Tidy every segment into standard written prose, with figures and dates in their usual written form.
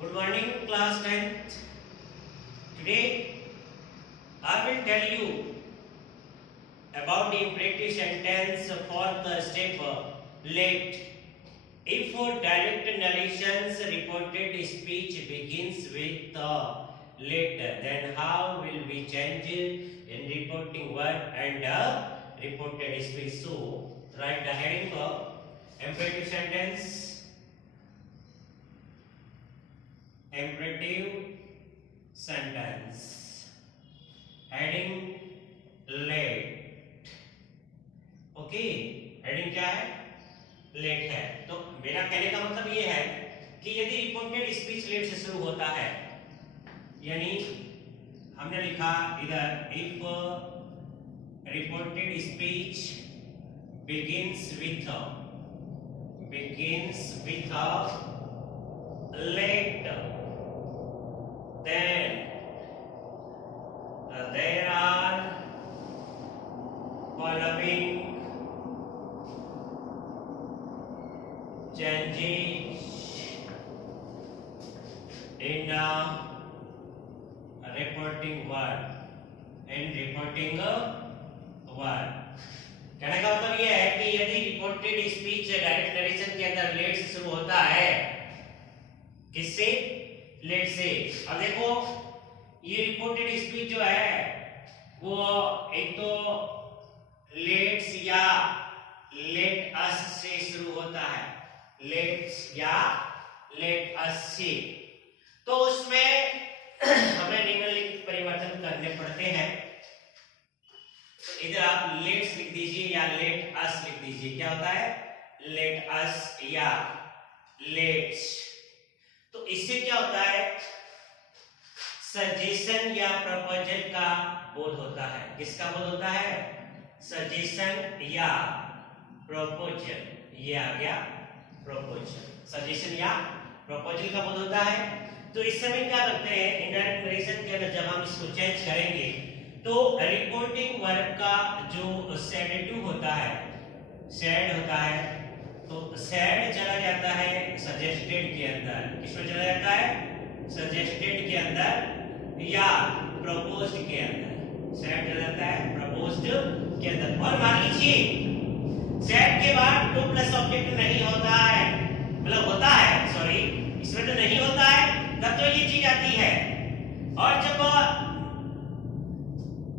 Good morning, class 10th. Today, I will tell you about the imperative sentence for the step late. If direct narrations reported speech begins with late, then how will we change in reporting word and reported speech? So, write the heading for imperative sentence. Imperative sentence heading let. Okay, heading क्या है? Late है. तो मेरा कहने का मतलब ये है कि यदि रिपोर्टेड स्पीच लेट से शुरू होता है, यानी हमने लिखा इधर if reported speech begins with late, then there are following changes in reporting word. कहने का मतलब यह है कि यदि रिपोर्टेड स्पीच डायरेक्ट नरेशन के अंदर लेट से शुरू होता है, किससे? लेट से. अब देखो ये रिपोर्टेड स्पीच जो है वो एक तो लेट्स या लेट अस से शुरू होता है. लेट्स या लेट अस से. तो उसमें हमें निम्नलिखित परिवर्तन करने पड़ते हैं. इधर आप लेट्स लिख दीजिए या लेट अस लिख दीजिए. क्या होता है? लेट अस या लेट्स. तो इससे क्या होता है? सजेशन या प्रपोजल का बोध होता है. किसका बोध होता है? सजेशन या प्रपोजल. ये आ गया प्रपोजल. सजेशन या प्रपोजल का बोध होता है. तो इस समय क्या करते हैं, इनडायरेक्ट नरेशन के अंदर जब हम इसको चेंज करेंगे तो रिपोर्टिंग वर्ब का जो सेड टू होता है, सेड होता है, तो सेड चला जाता है सजेस्टेड के अंदर. किसमें चला जाता है? सजेस्टेड के अंदर या प्रपोज्ड के अंदर. सेड चला जाता है प्रपोज्ड के अंदर. और मान लीजिए सेड के बाद टू प्लस ऑब्जेक्ट नहीं होता है, मतलब होता है, सॉरी, इसमें तो नहीं होता है, तब तो ये चीज आती है. और जब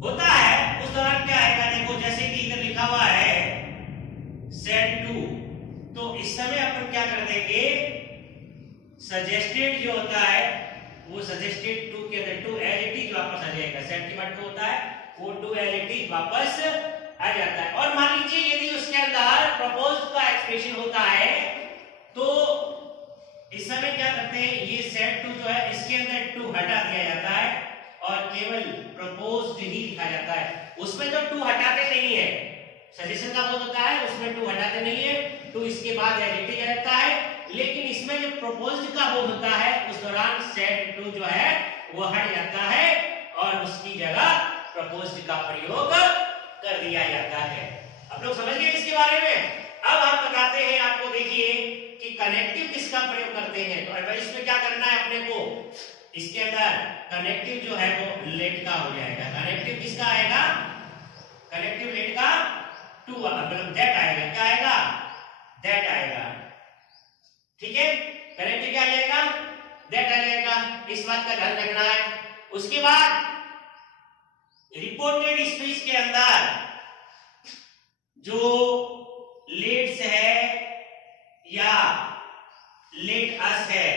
होता है उस दौरान क्या आएगा? देखो जैसे कि इधर लिखा हुआ है सेड टू, तो इस समय अपन क्या कर देंगे, सजेस्टेड जो होता है वो सजेस्टेड टू के अंदर टू एज इट इज वापस आ जाएगा. सेड के बाद टू होता है, वो टू एज इट इज वापस आ जाता है. और मान लीजिए यदि उसके अंदर प्रपोज्ड का एक्सप्रेशन होता है तो इस समय क्या करते हैं, ये सेड टू जो है इसके अंदर टू हटा दिया जाता है और केवल प्रपोज्ड ही लिखा जाता है. उसमें तो टू हटाते नहीं है, सजेशन का बोध होता है उसमें टू हटाते नहीं है, टू इसके बाद एडिटिव रहता है. लेकिन इसमें जो प्रपोज्ड का बोध होता है उस दौरान सेड टू जो है वो हट जाता है और उसकी जगह प्रपोज्ड का प्रयोग कर दिया जाता है. आप लोग समझ गए इसके बारे में? अब हम बताते हैं आपको. देखिए कि कनेक्टिव किसका प्रयोग करते हैं. तो इसमें क्या करना है अपने को, इसके अंदर कनेक्टिव जो है वो लेट का हो जाएगा. कनेक्टिव किसका आएगा? कनेक्टिव लेट का टू, मतलब दैट आएगा. क्या आएगा? दैट आएगा. ठीक है, कनेक्टिव क्या आ जाएगा? दैट आ जाएगा. इस बात का ध्यान रखना है. उसके बाद रिपोर्टेड स्पीच के अंदर जो लेट्स है या लेट अस है,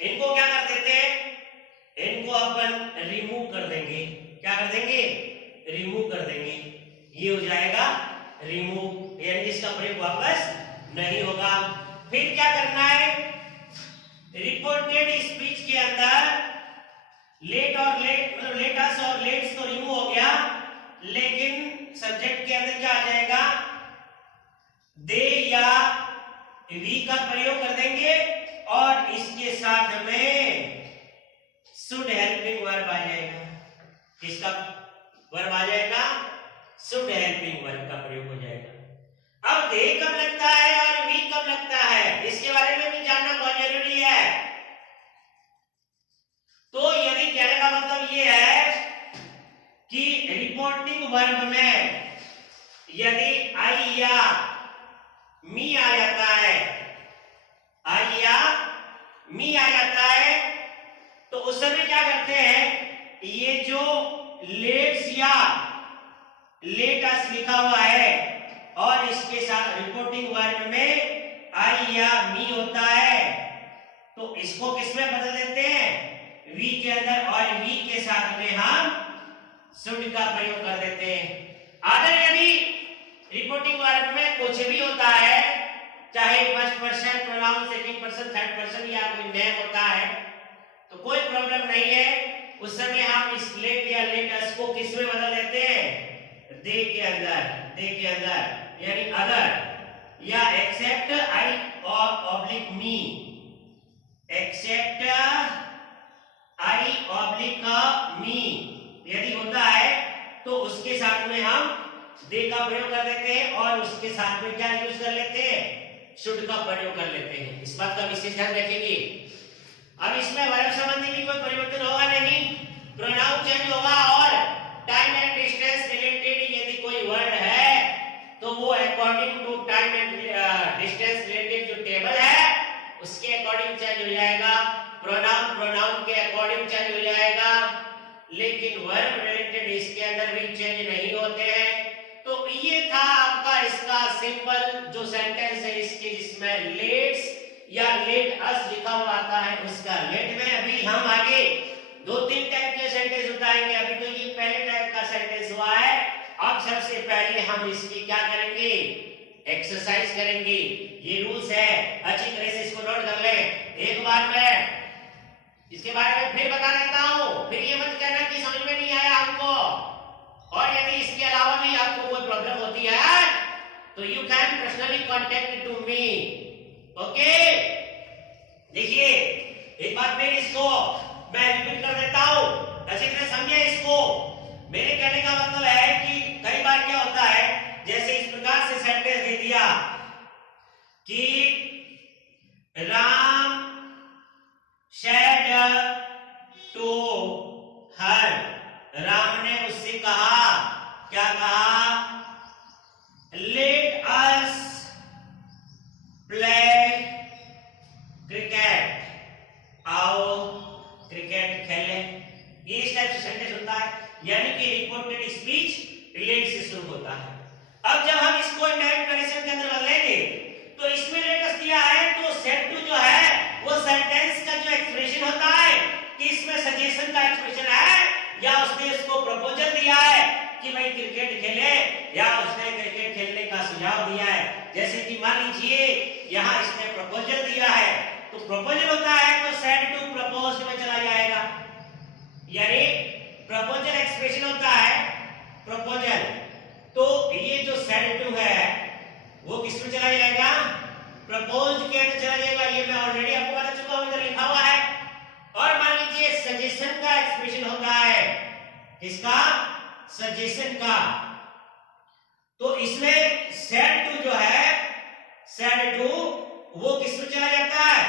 इनको क्या कर देते हैं, इनको अपन रिमूव कर देंगे. क्या कर देंगे? रिमूव कर देंगे. ये हो जाएगा रिमूव, यानी इसका प्रयोग वापस नहीं होगा. फिर क्या करना है, रिपोर्टेड स्पीच के अंदर लेट और लेट, मतलब लेट अस और लेट्स तो रिमूव हो गया, लेकिन सब्जेक्ट के अंदर क्या आ जाएगा, दे या वी का प्रयोग कर देंगे और इसके साथ हमें शुड हेल्पिंग वर्ब आ जाएगा. किसका वर्ब आ जाएगा? शुड हेल्पिंग वर्ब का प्रयोग हो जाएगा. अब दे कब लगता है और वी कब लगता है, इसके बारे में भी जानना बहुत जरूरी है. वर्ब में यदि आई या मी आ जाता है, आई या मी आ जाता है, तो उस समय क्या करते हैं, ये जो लेट्स या लेटस लिखा हुआ है और इसके साथ रिपोर्टिंग वर्ब में आई या मी होता है, तो इसको किसमें बदल देते हैं, वी के अंदर, और वी के साथ में हम शुड का प्रयोग कर देते हैं। अगर यदि रिपोर्टिंग वर्ब में कुछ भी होता है, चाहे first person pronoun, second person, third person या कोई नेम होता है, तो कोई प्रॉब्लम नहीं है। उस समय हम इस लेट या लेटस को किस में बदल देते हैं, दे के अंदर, दे के अंदर, यानी अगर या एक्सेप्ट आई और ऑब्लिक मी, एक्सेप्ट आई ऑब्लिक मी यदि होता है तो उसके साथ में हम दे का प्रयोग कर देते हैं और उसके साथ में क्या यूज कर लेते हैं, शुड का प्रयोग कर लेते हैं। इस बात का विशेष ध्यान रखेंगे। अब इसमें वर्ब संबंधी भी कोई परिवर्तन होगा नहीं, प्रोनाउन चेंज होगा और टाइम एंड डिस्टेंस रिलेटेड यदि कोई वर्ड है तो वो according to time and distance related जो टेबल है उसके अकॉर्डिंग चेंज हो जाएगा, प्रोनाउन प्रोनाउन के अकॉर्डिंग चेंज हो जाएगा, लेकिन वर्ब रिलेटेड इसके अंदर भी चेंज नहीं होते हैं। तो ये था आपका इसका सिंपल जो सेंटेंस है इसके, जिसमें लेट्स या लेट अस लिखा हुआ आता है उसका लेट में। अभी हम आगे दो तीन टाइप के सेंटेंस बताएंगे। अभी तो ये पहले टाइप का सेंटेंस हुआ है। अब सबसे पहले हम इसकी क्या करेंगे, एक्सरसाइज करेंगे। ये रूल्स है, अच्छी तरह से इसको नोट कर ले। एक बार मैं इसके बारे में फिर बता देता हूं, फिर ये मत कहना कि समझ में नहीं आया हमको। और यदि इसके अलावा भी आपको कोई प्रॉब्लम होती है तो you can personally contact to me, okay. देखिए एक बार फिर इसको मैं रिपीट कर देता हूं, अच्छी तरह समझिए इसको। मेरे कहने का मतलब है कि कई बार क्या होता है, जैसे इस प्रकार से सेंटेंस दे दिया कि Ram said to her, Ram ने उससे कहा, क्या कहा, let us play cricket, आओ क्रिकेट खेलें। ये इस टाइप से सेंटेंस होता है, यानी कि रिपोर्टेड स्पीच लेट से शुरू होता है। अब जब हम इसको इनडायरेक्ट नरेशन के अंदर बदलेंगे तो इसमें लेटेस्ट दिया है तो सेट टू जो है वो सेंटेंस का जो एक्सप्रेशन होता है कि इसमें सजेशन का एक्सप्रेशन है या उसने इसको प्रपोजल दिया है कि भाई क्रिकेट खेले, या उसने क्रिकेट खेलने का सुझाव दिया है। जैसे कि मान लीजिए यहाँ इसने प्रपोजल दिया है, तो प्रपोजल होता है तो सेड टू प्रपोज्ड में चला जाएगा, यानी प्रपोजल एक्सप्रेशन होता है प्रपोजल। तो ये जो सेड टू है वो किस में चला जाएगा, प्रपोज के अंदर चला जाएगा। ये मैं ऑलरेडी आपको बता चुका हूं, इधर लिखा हुआ है। और मान लीजिए सजेशन का एक्सप्रेशन होता है, किसका, सजेशन का, तो इसमें सेड टू जो है, सेड टू वो किस में चला जाता है,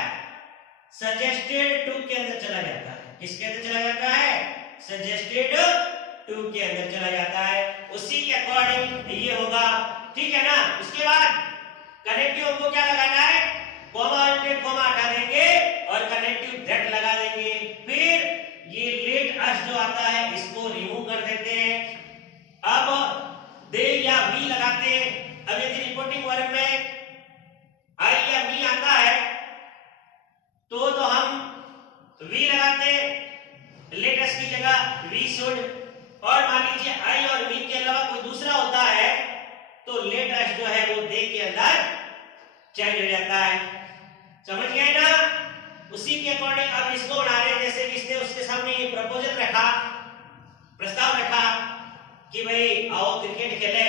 सजेस्टेड टू के अंदर चला जाता है। किसके अंदर चला जाता है, सजेस्टेड टू के अंदर चला जाता है। उसी के अकॉर्डिंग ये होगा, ठीक है ना। उसके बाद कनेक्टिव को क्या लगाना है, कॉमा एंड कॉमा हटा देंगे और कनेक्टिव दैट लगा देंगे। फिर ये लेट अस जो आता है इसको रिमूव कर देते हैं। अब दे या वी लगाते हैं। अब यदि रिपोर्टिंग वर्ब में आई या मी आता है तो हम वी लगाते हैं लेट अस की जगह वी शुड। और मान लीजिए आई और वी के अलावा कोई दूसरा होता है तो लेट अस जो है वो दे के अंदर चेंज हो जाता है। समझ गए ना। उसी के अकॉर्डिंग अब इसको बना रहे हैं, जैसे इसने उसके सामने ये प्रपोजल रखा, प्रस्ताव रखा कि भाई आओ क्रिकेट खेले,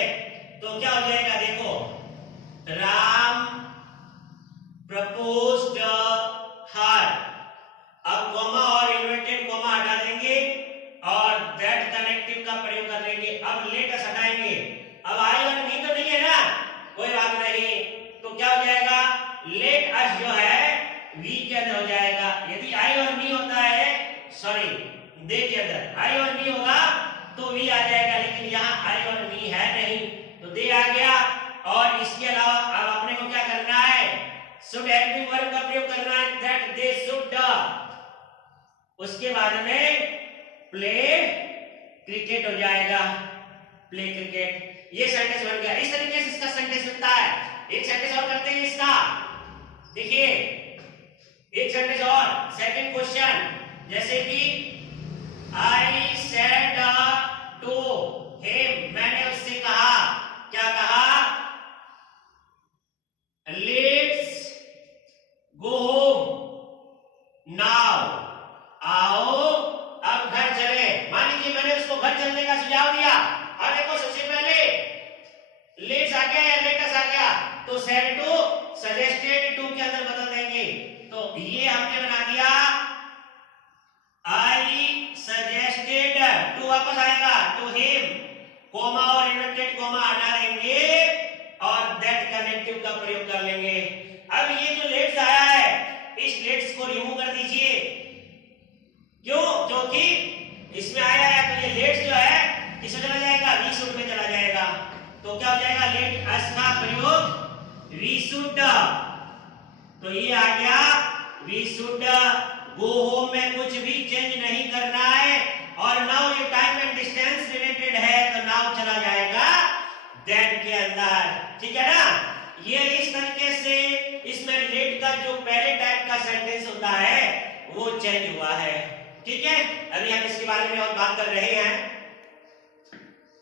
तो क्या हो जाएगा, देखो, राम प्रपोज्ड हर। अब कॉमा और इन्वर्टेड कॉमा हटा देंगे और दैट कनेक्टिव का प्रयोग कर लेंगे। अब लेट अस हटाएंगे। अब आई और मी तो नहीं है ना, कोई बात नहीं, तो क्या हो जाएगा, लेट अस जो है वी के अंदर हो जाएगा। यदि आई और मी होता है, सॉरी दे के अंदर आई और मी होगा तो वी आ जाएगा, लेकिन यहाँ आई और वी है नहीं तो दे आ गया। और इसके अलावा अब अपने को क्या करना है, शुड हेल्पिंग वर्ब का प्रयोग करना है, दैट दे शुड। उसके बाद में प्ले क्रिकेट हो जाएगा, प्ले क्रिकेट। ये सेंटेंस बन गया। इस तरीके से इसका सेंटेंस बनता है। एक सेंटेंस और करते हैं इसका, देखिए एक सेंटेंस और। सेकंड क्वेश्चन, जैसे कि आई सेड टू हिम, मैंने उससे कहा, क्या कहा, लेट्स गो होम नाउ, आओ अब घर चले। मान लीजिए मैंने उसको घर चलने का सुझाव दिया। अब देखो सबसे पहले लेट्स आ गया या लेटस आ गया, तो सेड टू सजेस्टेड टू के अंदर बदल देंगे। तो ये हमने बना दिया आई सजेस्टेड टू, वापस आएगा टू हिम, कोमा और इन्वर्टेड कोमा हटा देंगे और दैट कनेक्टिव का प्रयोग कर लेंगे। अब ये जो लेट्स आया है, इस लेट्स को रिमूव कर दीजिए। क्यों? क्योंकि इसमें आया है तो ये लेट्स जो है किसमें चला जाएगा, वी शुड में चला जाएगा। तो क्या हो जाएगा, लेट अस का प्रयोग वी शुड, तो ये आ गया वी शुड गो होम में कुछ भी चेंज नहीं करना है। और नाउ ये टाइम एंड डिस्टेंस रिलेटेड है तो नाउ चला जाएगा दैट के अंदर, ठीक है ना। ये इस तरीके से इसमें लेट का जो पहले टाइप का सेंटेंस होता है वो चेंज हुआ है, ठीक है। अभी हम इसके बारे में और बात कर रहे हैं।